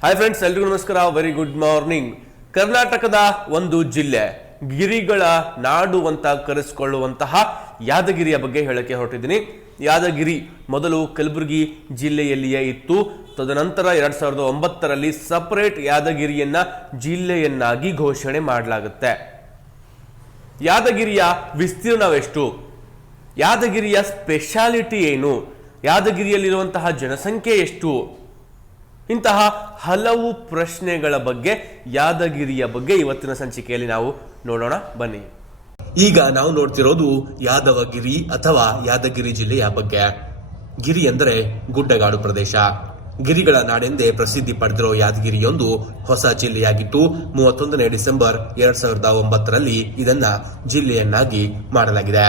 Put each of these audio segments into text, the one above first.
Hi friends, ಎಲ್ರಿಗೂ ನಮಸ್ಕಾರ. Very good morning. ಕರ್ನಾಟಕದ ಒಂದು ಜಿಲ್ಲೆ, ಗಿರಿಗಳ ನಾಡು ಅಂತ ಕರೆಸಿಕೊಳ್ಳುವಂತಹ ಯಾದಗಿರಿಯ ಬಗ್ಗೆ ಹೇಳಕ್ಕೆ ಹೊರಟಿದ್ದೀನಿ. ಯಾದಗಿರಿ ಮೊದಲು ಕಲಬುರಗಿ ಜಿಲ್ಲೆಯಲ್ಲಿಯೇ ಇತ್ತು. ತದನಂತರ 2009ರಲ್ಲಿ ಸಪರೇಟ್ ಯಾದಗಿರಿಯನ್ನ ಜಿಲ್ಲೆಯನ್ನಾಗಿ ಘೋಷಣೆ ಮಾಡಲಾಗುತ್ತೆ. ಯಾದಗಿರಿಯ ವಿಸ್ತೀರ್ಣವೆಷ್ಟು, ಯಾದಗಿರಿಯ ಸ್ಪೆಷಾಲಿಟಿ ಏನು, ಯಾದಗಿರಿಯಲ್ಲಿರುವಂತಹ ಜನಸಂಖ್ಯೆ ಎಷ್ಟು, ಇಂತಹ ಹಲವು ಪ್ರಶ್ನೆಗಳ ಬಗ್ಗೆ, ಯಾದಗಿರಿಯ ಬಗ್ಗೆ ಇವತ್ತಿನ ಸಂಚಿಕೆಯಲ್ಲಿ ನಾವು ನೋಡೋಣ. ಬನ್ನಿ. ಈಗ ನಾವು ನೋಡ್ತಿರೋದು ಯಾದವಗಿರಿ ಅಥವಾ ಯಾದಗಿರಿ ಜಿಲ್ಲೆಯ ಬಗ್ಗೆ. ಗಿರಿ ಎಂದರೆ ಗುಡ್ಡಗಾಡು ಪ್ರದೇಶ. ಗಿರಿಗಳ ನಾಡೆಂದೇ ಪ್ರಸಿದ್ಧಿ ಪಡೆದಿರೋ ಯಾದಗಿರಿಯೊಂದು ಹೊಸ ಜಿಲ್ಲೆಯಾಗಿದ್ದು 31 ಡಿಸೆಂಬರ್ 2009ರಲ್ಲಿ ಇದನ್ನ ಜಿಲ್ಲೆಯನ್ನಾಗಿ ಮಾಡಲಾಗಿದೆ.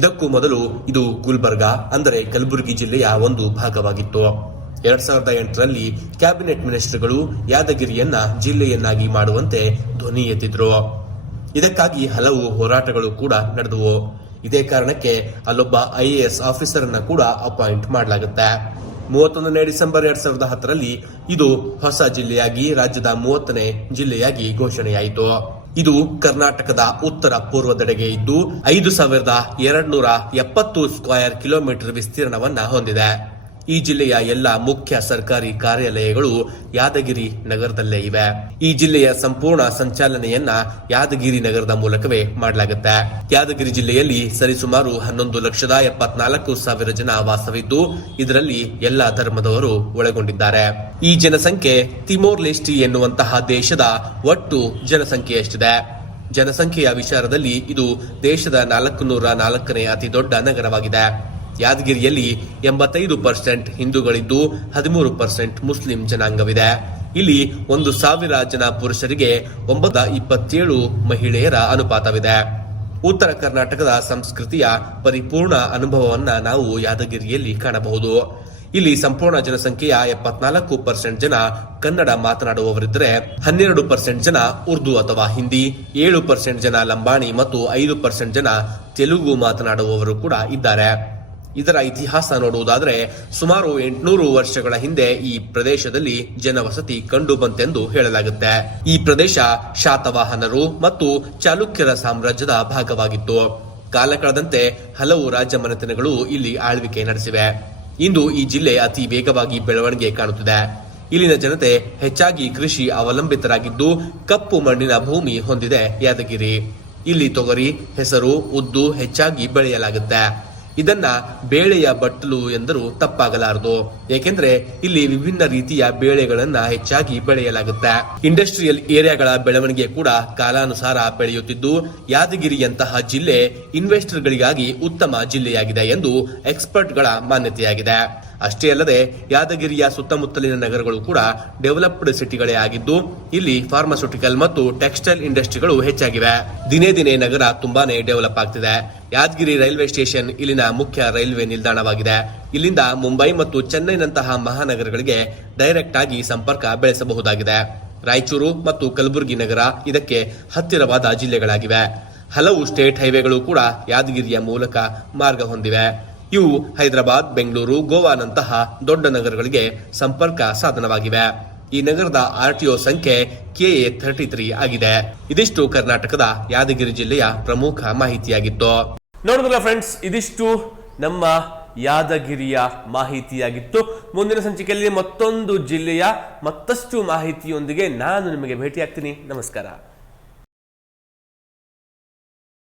ಇದಕ್ಕೂ ಮೊದಲು ಇದು ಗುಲ್ಬರ್ಗಾ ಅಂದರೆ ಕಲಬುರಗಿ ಜಿಲ್ಲೆಯ ಒಂದು ಭಾಗವಾಗಿತ್ತು. 2008ರಲ್ಲಿ ಕ್ಯಾಬಿನೆಟ್ ಮಿನಿಸ್ಟರ್ಗಳು ಯಾದಗಿರಿಯನ್ನ ಜಿಲ್ಲೆಯನ್ನಾಗಿ ಮಾಡುವಂತೆ ಧ್ವನಿ ಎತ್ತಿದ್ರು. ಇದಕ್ಕಾಗಿ ಹಲವು ಹೋರಾಟಗಳು ಕೂಡ ನಡೆದವು. ಇದೇ ಕಾರಣಕ್ಕೆ ಅಲ್ಲೊಬ್ಬ IAS ಆಫೀಸರ್ ಅನ್ನ ಕೂಡ ಅಪಾಯಿಂಟ್ ಮಾಡಲಾಗುತ್ತೆ. 31 ಡಿಸೆಂಬರ್ 2010ರಲ್ಲಿ ಇದು ಹೊಸ ಜಿಲ್ಲೆಯಾಗಿ ರಾಜ್ಯದ 30ನೇ ಜಿಲ್ಲೆಯಾಗಿ ಘೋಷಣೆಯಾಯಿತು. ಇದು ಕರ್ನಾಟಕದ ಉತ್ತರ ಪೂರ್ವದೆಡೆಗೆ ಇದ್ದು 5270 ಸ್ಕ್ವೇರ್ ಕಿಲೋಮೀಟರ್ ವಿಸ್ತೀರ್ಣವನ್ನ ಹೊಂದಿದೆ. ಈ ಜಿಲ್ಲೆಯ ಎಲ್ಲ ಮುಖ್ಯ ಸರ್ಕಾರಿ ಕಾರ್ಯಾಲಯಗಳು ಯಾದಗಿರಿ ನಗರದಲ್ಲೇ ಇವೆ. ಈ ಜಿಲ್ಲೆಯ ಸಂಪೂರ್ಣ ಸಂಚಾಲನೆಯನ್ನ ಯಾದಗಿರಿ ನಗರದ ಮೂಲಕವೇ ಮಾಡಲಾಗುತ್ತೆ. ಯಾದಗಿರಿ ಜಿಲ್ಲೆಯಲ್ಲಿ ಸರಿಸುಮಾರು 11,74,000 ಜನ ವಾಸವಿದ್ದು ಇದರಲ್ಲಿ ಎಲ್ಲಾ ಧರ್ಮದವರು ಒಳಗೊಂಡಿದ್ದಾರೆ. ಈ ಜನಸಂಖ್ಯೆ ತಿಮೋರ್ ಲೆಸ್ಟಿ ಎನ್ನುವಂತಹ ದೇಶದ ಒಟ್ಟು ಜನಸಂಖ್ಯೆಯಷ್ಟಿದೆ. ಜನಸಂಖ್ಯೆಯ ವಿಚಾರದಲ್ಲಿ ಇದು ದೇಶದ 404ನೇ ಅತಿ ದೊಡ್ಡ ನಗರವಾಗಿದೆ. ಯಾದಗಿರಿಯಲ್ಲಿ 85% ಹಿಂದೂಗಳಿದ್ದು 13% ಮುಸ್ಲಿಂ ಜನಾಂಗವಿದೆ. ಇಲ್ಲಿ 1,000 ಜನ ಪುರುಷರಿಗೆ 927 ಮಹಿಳೆಯರ ಅನುಪಾತವಿದೆ. ಉತ್ತರ ಕರ್ನಾಟಕದ ಸಂಸ್ಕೃತಿಯ ಪರಿಪೂರ್ಣ ಅನುಭವವನ್ನ ನಾವು ಯಾದಗಿರಿಯಲ್ಲಿ ಕಾಣಬಹುದು. ಇಲ್ಲಿ ಸಂಪೂರ್ಣ ಜನಸಂಖ್ಯೆಯ 74% ಜನ ಕನ್ನಡ ಮಾತನಾಡುವವರಿದ್ದರೆ 12% ಜನ ಉರ್ದು ಅಥವಾ ಹಿಂದಿ, 7% ಜನ ಲಂಬಾಣಿ ಮತ್ತು 5% ಜನ ತೆಲುಗು ಮಾತನಾಡುವವರು ಕೂಡ ಇದ್ದಾರೆ. ಇದರ ಇತಿಹಾಸ ನೋಡುವುದಾದರೆ ಸುಮಾರು 800 ವರ್ಷಗಳ ಹಿಂದೆ ಈ ಪ್ರದೇಶದಲ್ಲಿ ಜನವಸತಿ ಕಂಡು ಬಂತೆಂದು ಹೇಳಲಾಗುತ್ತೆ. ಈ ಪ್ರದೇಶ ಶಾತವಾಹನರು ಮತ್ತು ಚಾಲುಕ್ಯರ ಸಾಮ್ರಾಜ್ಯದ ಭಾಗವಾಗಿತ್ತು. ಕಾಲ ಕಳೆದಂತೆ ಹಲವು ರಾಜ್ಯ ಮನೆತನಗಳು ಇಲ್ಲಿ ಆಳ್ವಿಕೆ ನಡೆಸಿವೆ. ಇಂದು ಈ ಜಿಲ್ಲೆ ಅತಿ ವೇಗವಾಗಿ ಬೆಳವಣಿಗೆ ಕಾಣುತ್ತಿದೆ. ಇಲ್ಲಿನ ಜನತೆ ಹೆಚ್ಚಾಗಿ ಕೃಷಿ ಅವಲಂಬಿತರಾಗಿದ್ದು ಕಪ್ಪು ಮಣ್ಣಿನ ಭೂಮಿ ಹೊಂದಿದೆ ಯಾದಗಿರಿ. ಇಲ್ಲಿ ತೊಗರಿ, ಹೆಸರು, ಉದ್ದು ಹೆಚ್ಚಾಗಿ ಬೆಳೆಯಲಾಗುತ್ತೆ. ಇದನ್ನ ಬೇಳೆಯ ಬಟ್ಟಲು ಎಂದರೂ ತಪ್ಪಾಗಲಾರದು. ಏಕೆಂದ್ರೆ ಇಲ್ಲಿ ವಿಭಿನ್ನ ರೀತಿಯ ಬೇಳೆಗಳನ್ನ ಹೆಚ್ಚಾಗಿ ಬೆಳೆಯಲಾಗುತ್ತೆ. ಇಂಡಸ್ಟ್ರಿಯಲ್ ಏರಿಯಾಗಳ ಬೆಳವಣಿಗೆ ಕೂಡ ಕಾಲಾನುಸಾರ ಬೆಳೆಯುತ್ತಿದ್ದು ಯಾದಗಿರಿಯಂತಹ ಜಿಲ್ಲೆ ಇನ್ವೆಸ್ಟರ್ಗಳಿಗಾಗಿ ಉತ್ತಮ ಜಿಲ್ಲೆಯಾಗಿದೆ ಎಂದು ಎಕ್ಸ್ಪರ್ಟ್ಗಳ ಮಾನ್ಯತೆಯಾಗಿದೆ. ಅಷ್ಟೇ ಅಲ್ಲದೆ ಯಾದಗಿರಿಯ ಸುತ್ತಮುತ್ತಲಿನ ನಗರಗಳು ಕೂಡ ಡೆವಲಪ್ಡ್ ಸಿಟಿಗಳೇ ಆಗಿದ್ದು ಇಲ್ಲಿ ಫಾರ್ಮಾಸ್ಯೂಟಿಕಲ್ ಮತ್ತು ಟೆಕ್ಸ್ಟೈಲ್ ಇಂಡಸ್ಟ್ರಿಗಳು ಹೆಚ್ಚಾಗಿವೆ. ದಿನೇ ದಿನೇ ನಗರ ತುಂಬಾನೇ ಡೆವಲಪ್ ಆಗ್ತಿದೆ. ಯಾದಗಿರಿ ರೈಲ್ವೆ ಸ್ಟೇಷನ್ ಇಲ್ಲಿನ ಮುಖ್ಯ ರೈಲ್ವೆ ನಿಲ್ದಾಣವಾಗಿದೆ. ಇಲ್ಲಿಂದ ಮುಂಬೈ ಮತ್ತು ಚೆನ್ನೈನಂತಹ ಮಹಾನಗರಗಳಿಗೆ ಡೈರೆಕ್ಟ್ ಆಗಿ ಸಂಪರ್ಕ ಬೆಳೆಸಬಹುದಾಗಿದೆ. ರಾಯಚೂರು ಮತ್ತು ಕಲಬುರಗಿ ನಗರ ಇದಕ್ಕೆ ಹತ್ತಿರವಾದ ಜಿಲ್ಲೆಗಳಾಗಿವೆ. ಹಲವು ಸ್ಟೇಟ್ ಹೈವೇಗಳು ಕೂಡ ಯಾದಗಿರಿಯ ಮೂಲಕ ಮಾರ್ಗ ಹೊಂದಿವೆ. ಇವು ಹೈದರಾಬಾದ್, ಬೆಂಗಳೂರು, ಗೋವಾನಂತಹ ದೊಡ್ಡ ನಗರಗಳಿಗೆ ಸಂಪರ್ಕ ಸಾಧನವಾಗಿವೆ. ಈ ನಗರದ RTO ಸಂಖ್ಯೆ KA 33 ಆಗಿದೆ. ಇದಿಷ್ಟು ಕರ್ನಾಟಕದ ಯಾದಗಿರಿ ಜಿಲ್ಲೆಯ ಪ್ರಮುಖ ಮಾಹಿತಿಯಾಗಿತ್ತು. ನೋಡಿದ್ರಲ್ಲ ಫ್ರೆಂಡ್ಸ್, ಇದಿಷ್ಟು ನಮ್ಮ ಯಾದಗಿರಿಯ ಮಾಹಿತಿಯಾಗಿತ್ತು. ಮುಂದಿನ ಸಂಚಿಕೆಯಲ್ಲಿ ಮತ್ತೊಂದು ಜಿಲ್ಲೆಯ ಮತ್ತಷ್ಟು ಮಾಹಿತಿಯೊಂದಿಗೆ ನಾನು ನಿಮಗೆ ಭೇಟಿಯಾಗ್ತೀನಿ. ನಮಸ್ಕಾರ.